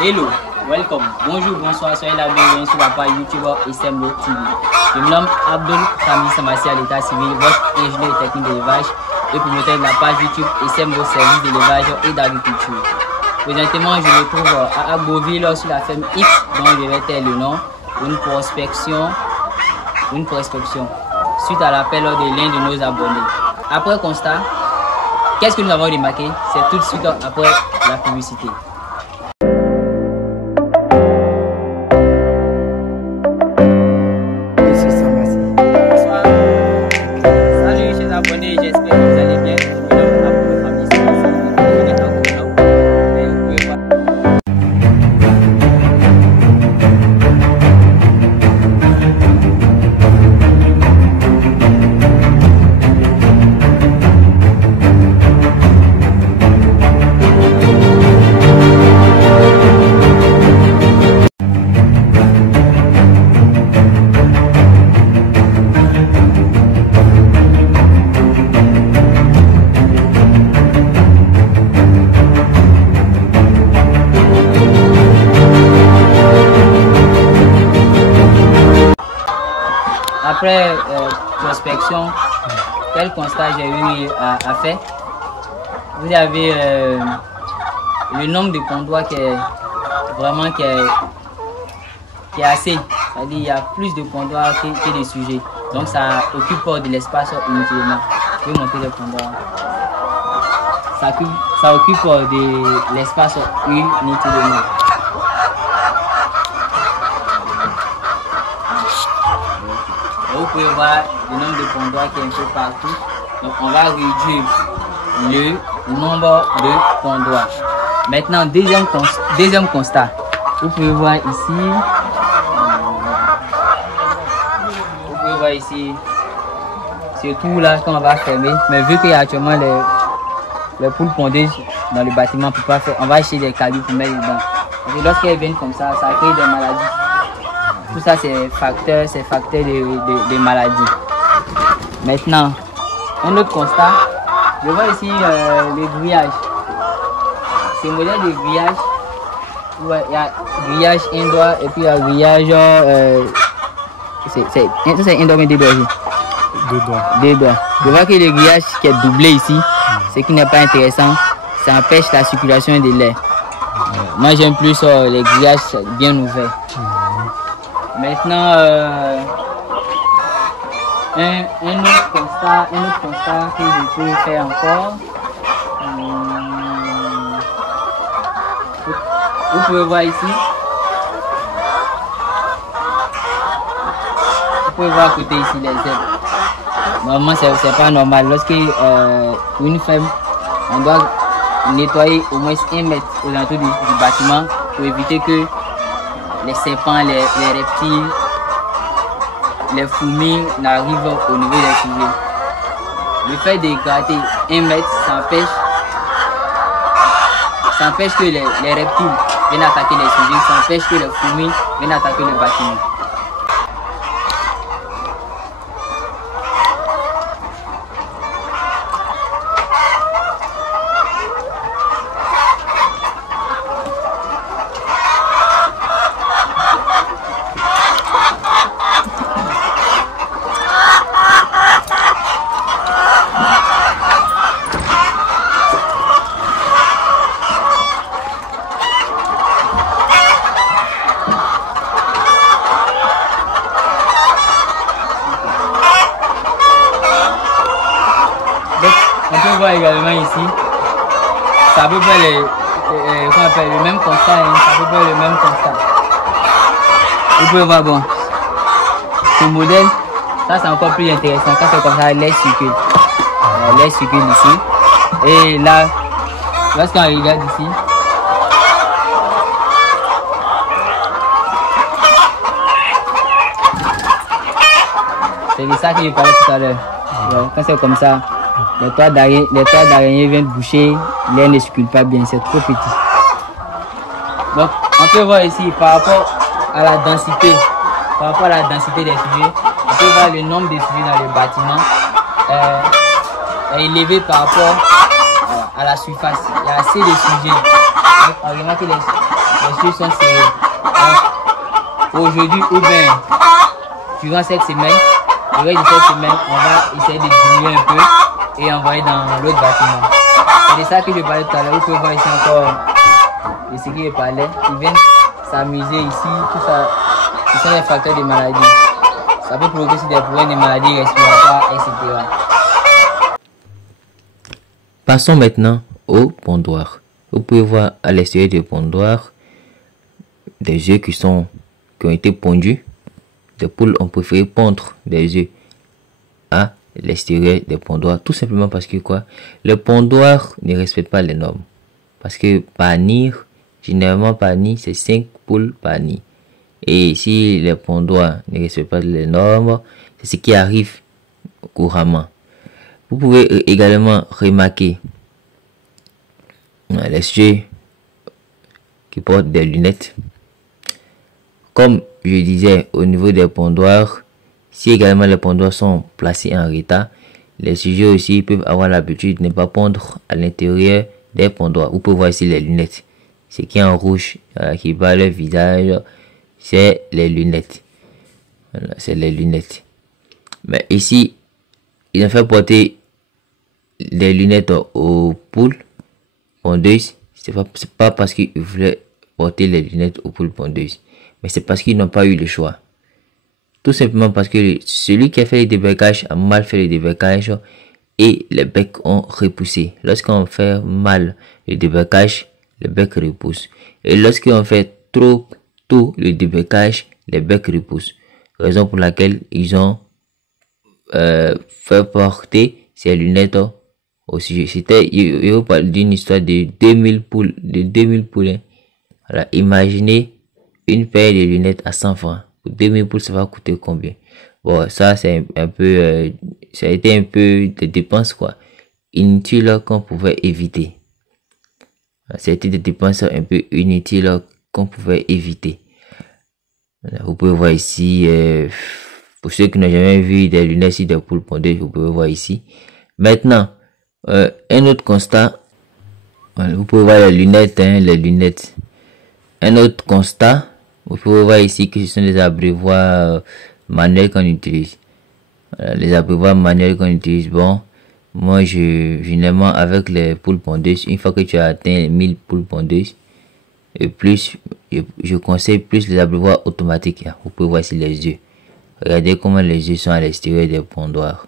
Hello, welcome, bonjour, bonsoir, soyez la bienvenue sur la page YouTube SMO TV. Je me nomme Abdul Kamil Samassi à l'état civil, votre ingénieur technique d'élevage et promoteur de la page YouTube SMO Service d'élevage et d'agriculture. Présentement, je me trouve à Agboville sur la ferme X, dont je vais taire le nom, une prospection suite à l'appel de l'un de nos abonnés. Après constat, qu'est-ce que nous avons remarqué? C'est tout de suite après la publicité. Abonnés, j'espère que vous allez bien. Après prospection, quel constat j'ai eu à faire? Vous avez le nombre de condois qui est vraiment qui est assez. C'est-à-dire il y a plus de condois que de sujets. Donc ça occupe de l'espace inutilement. Je vais monter le condois. Ça occupe de l'espace inutilement. Vous pouvez voir le nombre de condois qui est un peu partout. Donc on va réduire le nombre de condois. Maintenant, deuxième constat. Vous pouvez voir ici. C'est tout là qu'on va fermer. Mais vu qu'il y a actuellement les poules pondeuses dans le bâtiment, on peut pas faire. On va acheter des cailloux pour mettre dedans. Et lorsqu'elles viennent comme ça crée des maladies. Tout ça, c'est facteur de maladies. Maintenant, un autre constat, je vois ici le grillage. C'est un modèle de grillage où il y a grillage indoor et puis il y a grillage. C'est indoor mais deux doigts. Je vois que le grillage qui est doublé ici, ce qui n'est pas intéressant, ça empêche la circulation de l'air. Moi, j'aime plus les grillages bien ouverts. Maintenant, un autre constat que je peux faire encore. Vous pouvez voir ici. Vous pouvez voir à côté ici les ailes. Normalement, c'est pas normal. Lorsque une ferme, on doit nettoyer au moins 1 mètre aux alentours du bâtiment pour éviter que les serpents, les reptiles, les fourmis n'arrivent au niveau des sujets. Le fait de gratter 1 mètre, ça empêche que les reptiles viennent attaquer les sujets, ça empêche que les fourmis viennent attaquer le bâtiment. On peut voir également ici, ça peut faire le même constat, Vous pouvez voir, bon, ce modèle, ça c'est encore plus intéressant. Quand c'est comme ça, l'air circule. L'air circule ici. Et là, lorsqu'on regarde ici, c'est de ça que je parlais tout à l'heure. Quand c'est comme ça, les toits d'araignée viennent boucher, l'air ne circule pas bien, c'est trop petit. Donc, on peut voir ici par rapport à la densité des sujets, on peut voir le nombre de sujets dans le bâtiment est élevé par rapport à la surface. Il y a assez de sujets. Donc, on remarque Les yeux sont serrés. Aujourd'hui ou bien durant cette semaine, le reste de cette semaine, on va essayer de diminuer un peu et envoyer dans l'autre bâtiment. C'est de ça que je parlais tout à l'heure. Vous pouvez voir ici encore de ce que je parlais. Ils viennent s'amuser ici, tout ça. Ce sont les facteurs de maladie. Ça peut provoquer des problèmes de maladies respiratoires, etc. Passons maintenant au pondoir. Vous pouvez voir à l'extérieur du pondoir des œufs qui ont été pondus. Les poules ont préféré pondre des œufs à l'extérieur des pondoirs, tout simplement parce que quoi, le pondoir ne respecte pas les normes. Parce que par nid, généralement par nid, c'est 5 poules par nid. Et si les pondoirs ne respectent pas les normes, c'est ce qui arrive couramment. Vous pouvez également remarquer les yeux qui portent des lunettes. Comme je disais, au niveau des pondoirs, si également les pondoirs sont placés en retard, les sujets aussi peuvent avoir l'habitude de ne pas pondre à l'intérieur des pondoirs. Vous pouvez voir ici les lunettes. Ce qui est en rouge, qui bat le visage, c'est les lunettes. Voilà, c'est les lunettes. Mais ici, ils ont fait porter des lunettes aux poules pondeuses. C'est pas parce qu'ils voulaient porter les lunettes aux poules pondeuses, mais c'est parce qu'ils n'ont pas eu le choix. Tout simplement parce que celui qui a fait le débecage a mal fait le débecage et les becs ont repoussé. Lorsqu'on fait mal le débecage, le bec repousse. Et lorsqu'on fait trop tôt le débecage, les becs repoussent. Raison pour laquelle ils ont fait porter ces lunettes au sujet. C'était, il vous parle d'une histoire de 2000 poules, poulets. Voilà, imaginez une paire de lunettes à 100 francs. Pour 2000 poules, ça va coûter combien? Bon, ça, c'est un peu, ça a été un peu de dépenses, quoi, inutiles qu'on pouvait éviter. C'était des dépenses un peu inutiles qu'on pouvait éviter. Voilà, vous pouvez voir ici, pour ceux qui n'ont jamais vu des lunettes ici, des poules pondeuses, vous pouvez voir ici. Maintenant, un autre constat, voilà, vous pouvez voir les lunettes, les lunettes. Un autre constat, vous pouvez voir ici que ce sont des abreuvoirs manuels qu'on utilise. Voilà, les abreuvoirs manuels qu'on utilise, bon, moi généralement avec les poules pondeuses, une fois que tu as atteint 1000 poules pondeuses et plus, je conseille plus les abreuvoirs automatiques. Vous pouvez voir ici les yeux. Regardez comment les yeux sont à l'extérieur des pondoirs.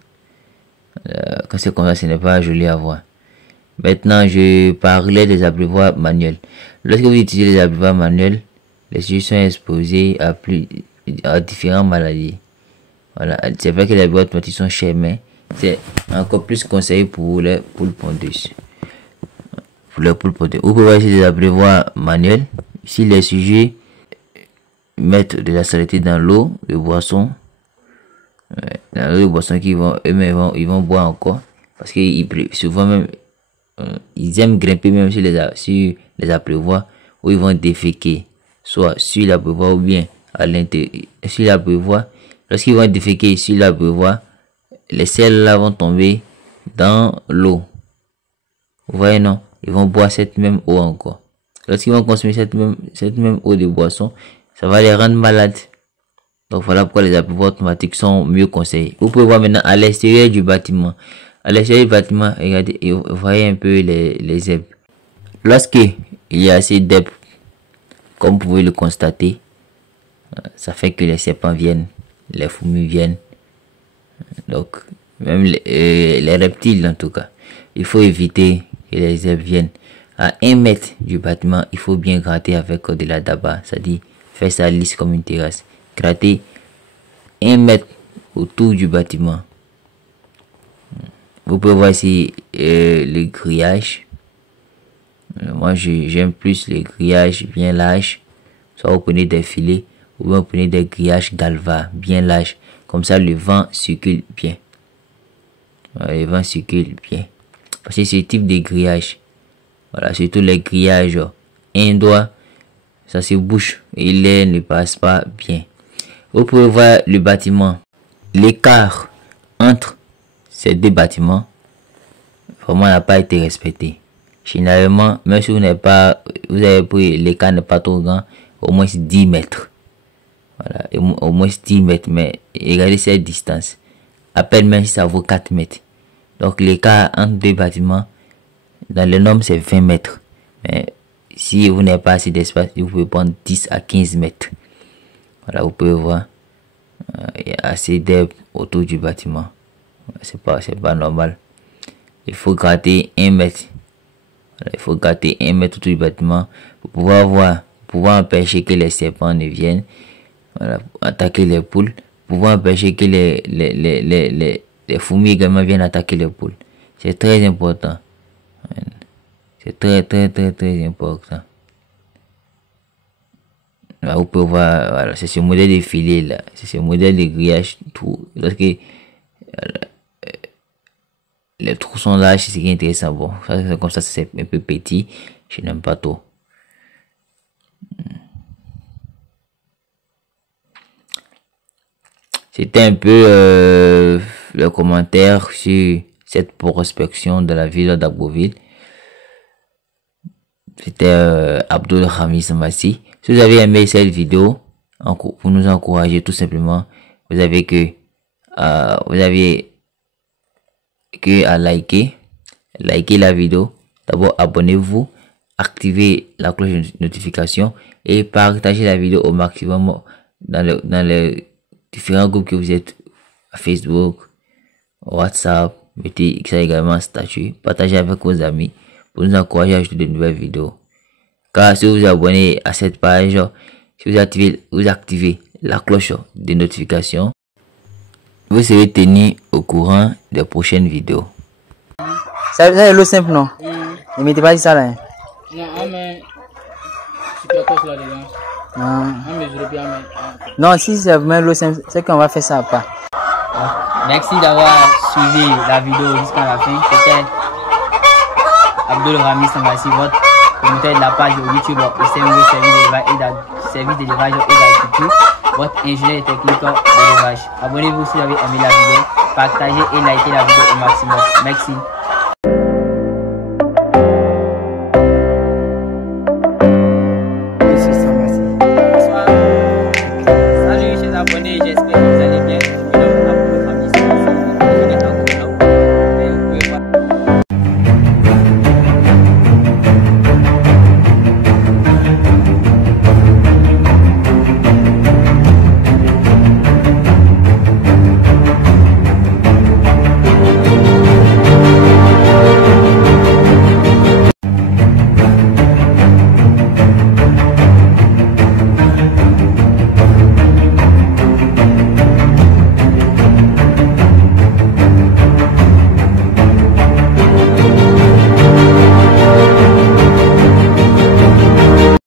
Quand c'est comme ça, ce n'est pas joli à voir. Maintenant, je parlais des abreuvoirs manuels. Lorsque vous utilisez les abreuvoirs manuels, les yeux sont exposés à différentes maladies. Voilà, c'est vrai que les abreuvoirs automatiques sont chers, mais c'est encore plus conseillé pour les poules pondeuses. Pour les poules pondeuses. Vous pouvez voir ici des abreuvoirs manuels. Ici, les sujets mettent de la saleté dans l'eau de boisson. Dans l'eau de boisson qu'ils vont, eux-mêmes, ils vont boire encore. Parce que souvent même, ils aiment grimper même sur les abreuvoirs où ils vont déféquer. Soit sur l'abreuvoir ou bien à l'intérieur. Sur l'abreuvoir, lorsqu'ils vont déféquer sur l'abreuvoir, les selles là vont tomber dans l'eau. Vous voyez, non? Ils vont boire cette même eau encore. Lorsqu'ils vont consommer cette même eau de boisson, ça va les rendre malades. Donc voilà pourquoi les abreuvoirs automatiques sont mieux conseillés. Vous pouvez voir maintenant à l'extérieur du bâtiment. À l'extérieur du bâtiment, regardez, vous voyez un peu les zèbres. Lorsqu'il y a assez d'herbes, comme vous pouvez le constater, ça fait que les serpents viennent, les fourmis viennent. Donc, même les reptiles en tout cas. Il faut éviter que les zèbres viennent. À 1 mètre du bâtiment, il faut bien gratter avec de la daba. C'est-à-dire, faire ça lisse comme une terrasse. Gratter 1 mètre autour du bâtiment. Vous pouvez voir ici le grillage. Moi, j'aime plus les grillages bien larges. Soit vous prenez des filets ou bien vous prenez des grillages galva bien larges. Comme ça, le vent circule bien. Le vent circule bien. Parce que ce type de grillage, voilà, surtout les grillages indoors, ça se bouche et l'air ne passe pas bien. Vous pouvez voir le bâtiment. L'écart entre ces deux bâtiments, vraiment, n'a pas été respecté. Généralement, même si vous avez pris l'écart n'est pas trop grand, au moins 10 mètres. Voilà, au moins 10 mètres, mais regardez cette distance. À peine même si ça vaut 4 mètres. Donc l'écart entre deux bâtiments, dans les normes, c'est 20 mètres. Mais si vous n'avez pas assez d'espace, vous pouvez prendre 10 à 15 mètres. Voilà, vous pouvez voir. Il y a assez d'herbe autour du bâtiment. C'est pas normal. Il faut gratter 1 mètre. Voilà, il faut gratter 1 mètre autour du bâtiment pour pouvoir voir, pour pouvoir empêcher que les serpents ne viennent. Voilà, attaquer les poules. Pour pouvoir empêcher que les fourmis également viennent attaquer les poules. C'est très important. C'est très important. Là, vous pouvez voir, voilà, c'est ce modèle de filet là, c'est ce modèle de grillage tout. Lorsque les trous sont larges, c'est ce qui est intéressant. Bon, ça, comme ça, c'est un peu petit. Je n'aime pas trop. C'était un peu le commentaire sur cette prospection de la ville d'Agboville. C'était Abdul Hamid Massi. Si vous avez aimé cette vidéo, pour nous encourager tout simplement, vous avez que à liker la vidéo. D'abord, abonnez-vous, activez la cloche de notification et partagez la vidéo au maximum dans les différents groupes que vous êtes, à Facebook, WhatsApp, mettez ça également en statut, partagez avec vos amis pour nous encourager à ajouter de nouvelles vidéos. Car si vous vous abonnez à cette page, si vous activez la cloche de notification, vous serez tenu au courant des prochaines vidéos. Ça est l'eau simple, non? Ne mettez pas ça là. Non, si c'est vraiment l'eau simple, c'est qu'on va faire ça à part. Merci d'avoir suivi la vidéo jusqu'à la fin. C'était Abdul Hamid Massi, votre promoteur de la page de YouTube au service d'élevage et d'agriculture, votre ingénieur technique d'élevage. Abonnez-vous si vous avez aimé la vidéo, partagez et likez la vidéo au maximum. Merci.